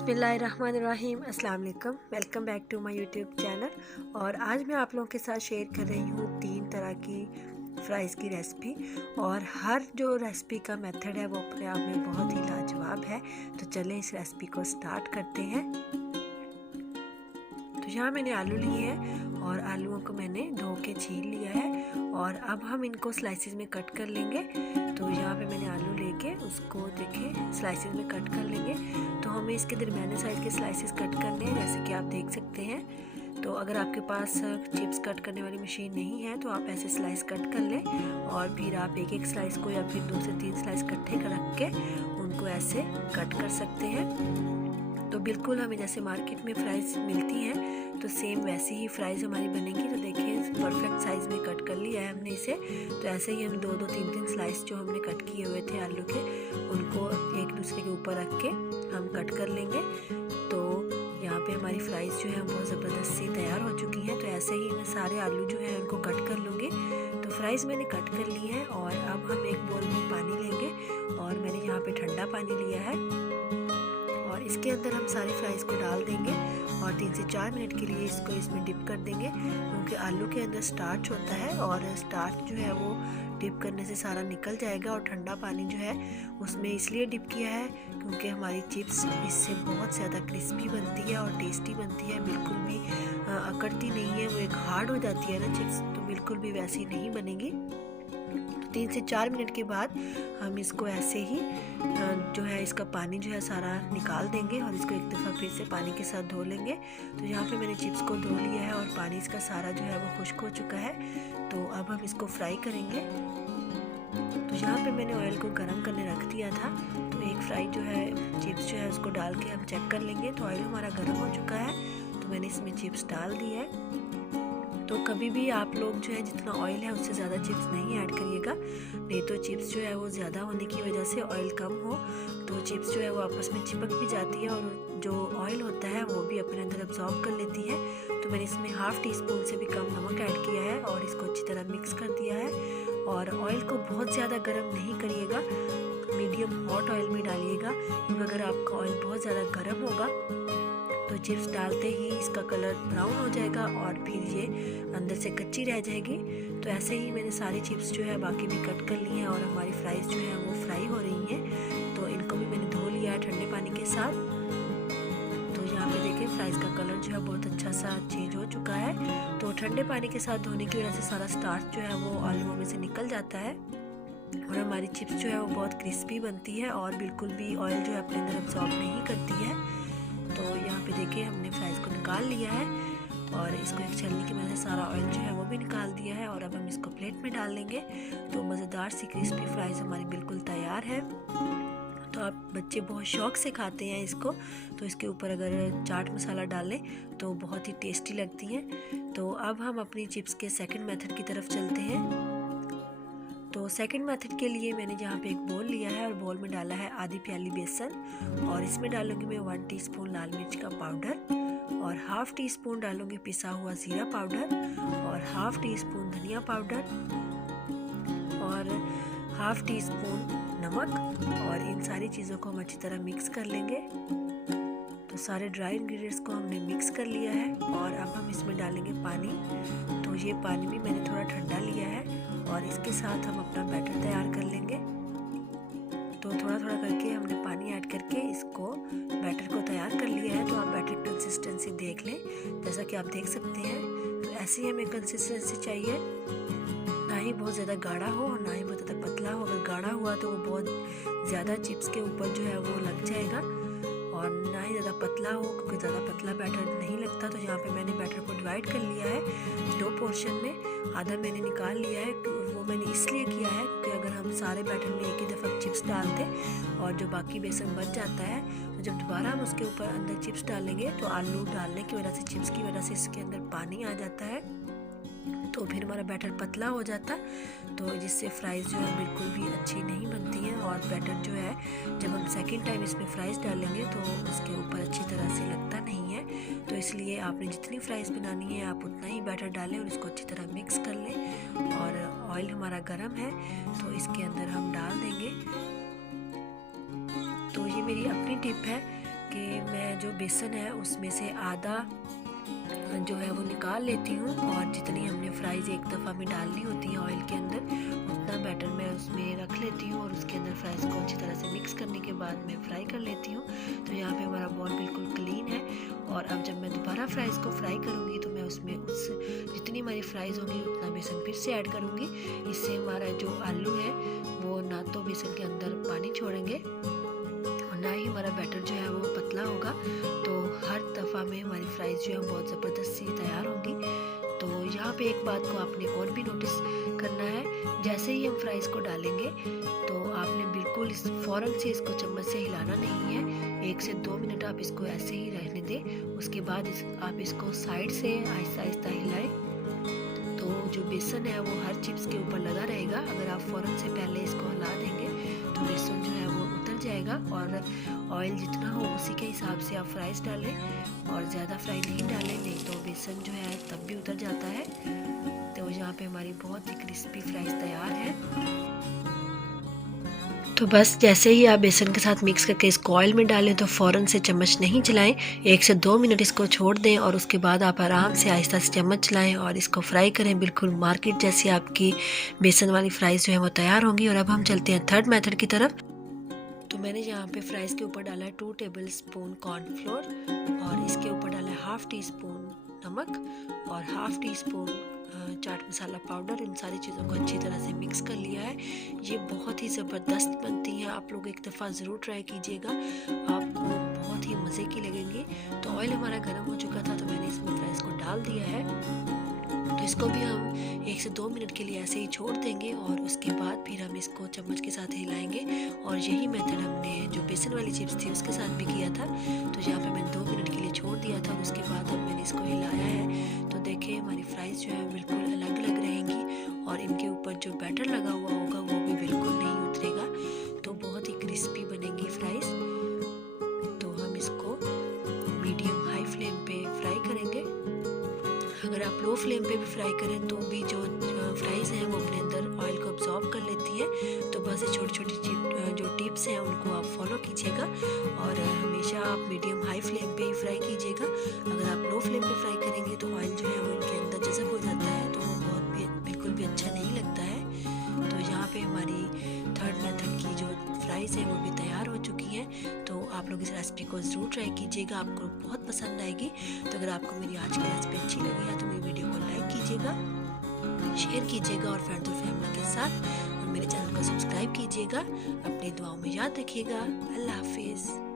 बिस्मिल्लाहिर्रहमानिर्रहीम, अस्सलाम वालेकुम। Welcome back to my YouTube channel. और आज मैं आप लोगों के साथ शेयर कर रही हूँ 3 तरह की फ़्राइज़ की रेसिपी। और हर जो रेसिपी का मेथड है वो अपने आप में बहुत ही लाजवाब है। तो चलें इस रेसिपी को स्टार्ट करते हैं। तो यहाँ मैंने आलू लिए हैं और आलूओं को मैंने धो के छील लिया है और अब हम इनको स्लाइसेस में कट कर लेंगे। तो यहाँ पे मैंने आलू लेके उसको देखें स्लाइसेस में कट कर लेंगे। तो हमें इसके दरमियाने साइज़ के स्लाइसेस कट करने हैं, जैसे कि आप देख सकते हैं। तो अगर आपके पास चिप्स कट करने वाली मशीन नहीं है तो आप ऐसे स्लाइस कट कर लें और फिर आप एक एक स्लाइस को या फिर 2 से 3 स्लाइस इकट्ठे रख के उनको ऐसे कट कर सकते हैं। तो बिल्कुल हमें जैसे मार्केट में फ्राइज़ मिलती हैं तो सेम वैसे ही फ्राइज़ हमारी बनेंगी। तो देखिए परफेक्ट साइज़ में कट कर लिया है हमने इसे। तो ऐसे ही हम 2-2 3-3 स्लाइस जो हमने कट किए हुए थे आलू के उनको एक दूसरे के ऊपर रख के हम कट कर लेंगे। तो यहाँ पे हमारी फ्राइज़ जो है बहुत ज़बरदस्त सी तैयार हो चुकी हैं। तो ऐसे ही मैं सारे आलू जो है उनको कट कर लूँगी। तो फ्राइज़ मैंने कट कर ली है और अब हम एक बोल में पानी लेंगे और मैंने यहाँ पे ठंडा पानी लिया है और इसके अंदर हम सारी फ्राइज़ को डाल देंगे और 3 से 4 मिनट के लिए इसको इसमें डिप कर देंगे, क्योंकि आलू के अंदर स्टार्च होता है और स्टार्च जो है वो डिप करने से सारा निकल जाएगा। और ठंडा पानी जो है उसमें इसलिए डिप किया है क्योंकि हमारी चिप्स इससे बहुत ज़्यादा क्रिस्पी बनती है और टेस्टी बनती है। बिल्कुल भी अकड़ती नहीं है, वो एक हार्ड हो जाती है ना चिप्स, तो बिल्कुल भी वैसी नहीं बनेगी। 3 से 4 मिनट के बाद हम इसको ऐसे ही जो है इसका पानी जो है सारा निकाल देंगे और इसको एक दफ़ा फिर से पानी के साथ धो लेंगे। तो यहाँ पे मैंने चिप्स को धो लिया है और पानी इसका सारा जो है वो खुश्क हो चुका है। तो अब हम इसको फ्राई करेंगे। तो यहाँ पे मैंने ऑयल को गर्म करने रख दिया था। तो एक फ्राई जो है चिप्स जो है उसको डाल के हम चेक कर लेंगे। तो ऑयल हमारा गर्म हो चुका है तो मैंने इसमें चिप्स डाल दी है। तो कभी भी आप लोग जो है जितना ऑयल है उससे ज़्यादा चिप्स नहीं ऐड करिएगा, नहीं तो चिप्स जो है वो ज़्यादा होने की वजह से ऑयल कम हो तो चिप्स जो है वो आपस में चिपक भी जाती है और जो ऑयल होता है वो भी अपने अंदर अब्जॉर्ब कर लेती है। तो मैंने इसमें ½ टीस्पून से भी कम नमक ऐड किया है और इसको अच्छी तरह मिक्स कर दिया है। और ऑयल को बहुत ज़्यादा गर्म नहीं करिएगा, मीडियम हॉट ऑयल में डालिएगा, क्योंकि अगर आपका ऑयल बहुत ज़्यादा गर्म होगा तो चिप्स डालते ही इसका कलर ब्राउन हो जाएगा और फिर ये अंदर से कच्ची रह जाएगी। तो ऐसे ही मैंने सारी चिप्स जो है बाकी भी कट कर ली हैं और हमारी फ्राइज़ जो है वो फ्राई हो रही हैं। तो इनको भी मैंने धो लिया है ठंडे पानी के साथ। तो यहाँ पे देखिए फ्राइज़ का कलर जो है बहुत अच्छा सा चेंज हो चुका है। तो ठंडे पानी के साथ धोने की वजह से सारा स्टार्च जो है वो आलूओं में से निकल जाता है और हमारी चिप्स जो है वो बहुत क्रिस्पी बनती है और बिल्कुल भी ऑयल जो है अपने अंदर अब्सॉर्ब नहीं करती है। तो यहाँ पे देखिए हमने फ्राइज़ को निकाल लिया है और इसको एक छलनी की मदद से सारा ऑयल जो है वो भी निकाल दिया है और अब हम इसको प्लेट में डाल लेंगे। तो मज़ेदार सी क्रिस्पी फ्राइज़ हमारी बिल्कुल तैयार है। तो आप बच्चे बहुत शौक़ से खाते हैं इसको, तो इसके ऊपर अगर चाट मसाला डालें तो बहुत ही टेस्टी लगती हैं। तो अब हम अपनी चिप्स के सेकंड मेथड की तरफ चलते हैं। तो सेकंड मेथड के लिए मैंने यहाँ पे एक बोल लिया है और बोल में डाला है आधी प्याली बेसन और इसमें डालूंगी मैं 1 टीस्पून लाल मिर्च का पाउडर और ½ टीस्पून डालूंगी पिसा हुआ ज़ीरा पाउडर और ½ टीस्पून धनिया पाउडर और ½ टीस्पून नमक। और इन सारी चीज़ों को हम अच्छी तरह मिक्स कर लेंगे। तो सारे ड्राई इंग्रेडिएंट्स को हमने मिक्स कर लिया है और अब हम इसमें डालेंगे पानी। तो ये पानी भी मैंने थोड़ा ठंडा लिया है और इसके साथ हम अपना बैटर तैयार कर लेंगे। तो थोड़ा थोड़ा करके हमने पानी ऐड करके इसको बैटर को तैयार कर लिया है। तो आप बैटर की कंसिस्टेंसी देख लें, जैसा कि आप देख सकते हैं। तो ऐसी हमें कंसिस्टेंसी चाहिए, ना ही बहुत ज़्यादा गाढ़ा हो और ना ही बहुत ज़्यादा पतला हो। अगर गाढ़ा हुआ तो वो बहुत ज़्यादा चिप्स के ऊपर जो है वो लग जाएगा और ना ही ज़्यादा पतला हो, क्योंकि ज़्यादा पतला बैटर नहीं लगता। तो यहाँ पे मैंने बैटर को डिवाइड कर लिया है 2 पोर्शन में, आधा मैंने निकाल लिया है। वो मैंने इसलिए किया है क्योंकि अगर हम सारे बैटर में एक ही दफ़ा चिप्स डाल दें और जो बाकी बेसन बच जाता है तो जब दोबारा हम उसके ऊपर अंदर चिप्स डालेंगे तो आलू डालने की वजह से चिप्स की वजह से इसके अंदर पानी आ जाता है, तो फिर हमारा बैटर पतला हो जाता, तो जिससे फ्राइज़ जो है बिल्कुल भी अच्छी नहीं बनती हैं। और बैटर जो है जब हम सेकंड टाइम इसमें फ्राइज़ डालेंगे तो उसके ऊपर अच्छी तरह से लगता नहीं है। तो इसलिए आपने जितनी फ्राइज़ बनानी है आप उतना ही बैटर डालें और इसको अच्छी तरह मिक्स कर लें। और ऑयल हमारा गर्म है तो इसके अंदर हम डाल देंगे। तो ये मेरी अपनी टिप है कि मैं जो बेसन है उसमें से आधा जो है वो निकाल लेती हूँ और जितनी हमने फ्राइज़ एक दफ़ा में डालनी होती है ऑयल के अंदर उतना बैटर मैं उसमें रख लेती हूँ और उसके अंदर फ्राइज़ को अच्छी तरह से मिक्स करने के बाद मैं फ्राई कर लेती हूँ। तो यहाँ पे हमारा बॉल बिल्कुल क्लीन है और अब जब मैं दोबारा फ्राइज़ को फ्राई करूँगी तो मैं उसमें जितनी हमारी फ्राइज़ होगी उतना बेसन फिर से ऐड करूँगी। इससे हमारा जो आलू है वो ना तो बेसन के अंदर पानी छोड़ेंगे और ना ही हमारा बैटर जो है वो पतला होगा। तो हर दफ़ा में हमारी फ्राइज़ जो है बहुत ज़बरदस्त सी तैयार होंगी। तो यहाँ पे एक बात को आपने और भी नोटिस करना है, जैसे ही हम फ्राइज़ को डालेंगे तो आपने बिल्कुल फ़ौरन से इसको चम्मच से हिलाना नहीं है। 1 से 2 मिनट आप इसको ऐसे ही रहने दें। उसके बाद आप इसको साइड से आहिस्ता आहिस्ता हिलाएं तो जो बेसन है वो हर चिप्स के ऊपर लगा रहेगा। अगर आप फ़ौरन से पहले इसको हिला देंगे तो बेसन जो है वो उतर जाएगा और ऑयल जितना हो उसी के हिसाब से आप फ्राइज़ डालें और ज़्यादा फ्राई नहीं डालें, नहीं तो बेसन जो है तब भी उतर जाता है। तो यहाँ पे हमारी बहुत ही क्रिस्पी फ्राइज़ तैयार है। तो बस जैसे ही आप बेसन के साथ मिक्स करके इसको ऑयल में डालें तो फ़ौरन से चम्मच नहीं चलाएं। 1 से 2 मिनट इसको छोड़ दें और उसके बाद आप आराम से आहिस्ता से चम्मच चलाएं और इसको फ्राई करें। बिल्कुल मार्केट जैसी आपकी बेसन वाली फ्राइज़ जो है वो तैयार होंगी। और अब हम चलते हैं थर्ड मेथड की तरफ। तो मैंने यहाँ पे फ्राइज़ के ऊपर डाला है 2 टेबल स्पून कॉर्नफ्लोर और इसके ऊपर डाला है ½ टी स्पून नमक और ½ tea spoon chaat masala powder. इन सारी चीज़ों को अच्छी तरह से मिक्स कर लिया है। ये बहुत ही ज़बरदस्त बनती हैं, आप लोग एक दफ़ा ज़रूर ट्राई कीजिएगा, आपको बहुत ही मज़े की लगेंगी। तो ऑयल हमारा गर्म हो चुका था तो मैंने इसमें फ्राइज़ को डाल दिया है। तो इसको भी हम 1 से 2 मिनट के लिए ऐसे ही छोड़ देंगे और उसके बाद फिर हम इसको चम्मच के साथ हिलाएंगे। और यही मेथड हमने जो बेसन वाली चिप्स थी उसके साथ भी किया था। तो यहाँ पे मैंने 2 मिनट के लिए छोड़ दिया था और उसके बाद अब मैंने इसको हिलाया है। तो देखिए हमारी फ्राइज़ जो है बिल्कुल अलग अलग रहेंगी और इनके ऊपर जो बैटर लगा हुआ होगा वो भी बिल्कुल नहीं उतरेगा। तो बहुत ही क्रिस्पी बनेंगी फ्राइज़। तो हम इसको मीडियम हाई फ्लेम पे फ्राई करेंगे। अगर आप लो फ्लेम पे भी फ्राई करें तो भी जो फ्राइज़ हैं वो अपने अंदर ऑयल को अब्जॉर्ब कर लेती हैं। तो बस ये छोटी छोटी जो टिप्स हैं उनको आप फॉलो कीजिएगा और हमेशा आप मीडियम हाई फ्लेम पे ही फ्राई कीजिएगा। अगर आप लो फ्लेम पे फ्राई करेंगे तो ऑयल जो है वो इनके अंदर जज़ब हो जाता है तो वो बिल्कुल भी अच्छा नहीं लगता है। तो यहाँ पे हमारी थर्ड मेथड की जो फ्राइज़ हैं वो भी तैयार हो चुकी हैं। तो आप लोग इस रेसिपी को ज़रूर ट्राई कीजिएगा, आपको बहुत पसंद आएगी। तो अगर आपको मेरी आज की रेसिपी अच्छी लगी है तो मेरी वीडियो को लाइक कीजिएगा, शेयर कीजिएगा और फ्रेंड्स और फैमिली के साथ, और मेरे चैनल को सब्सक्राइब कीजिएगा। अपनी दुआओं में याद रखिएगा। अल्लाह हाफिज़।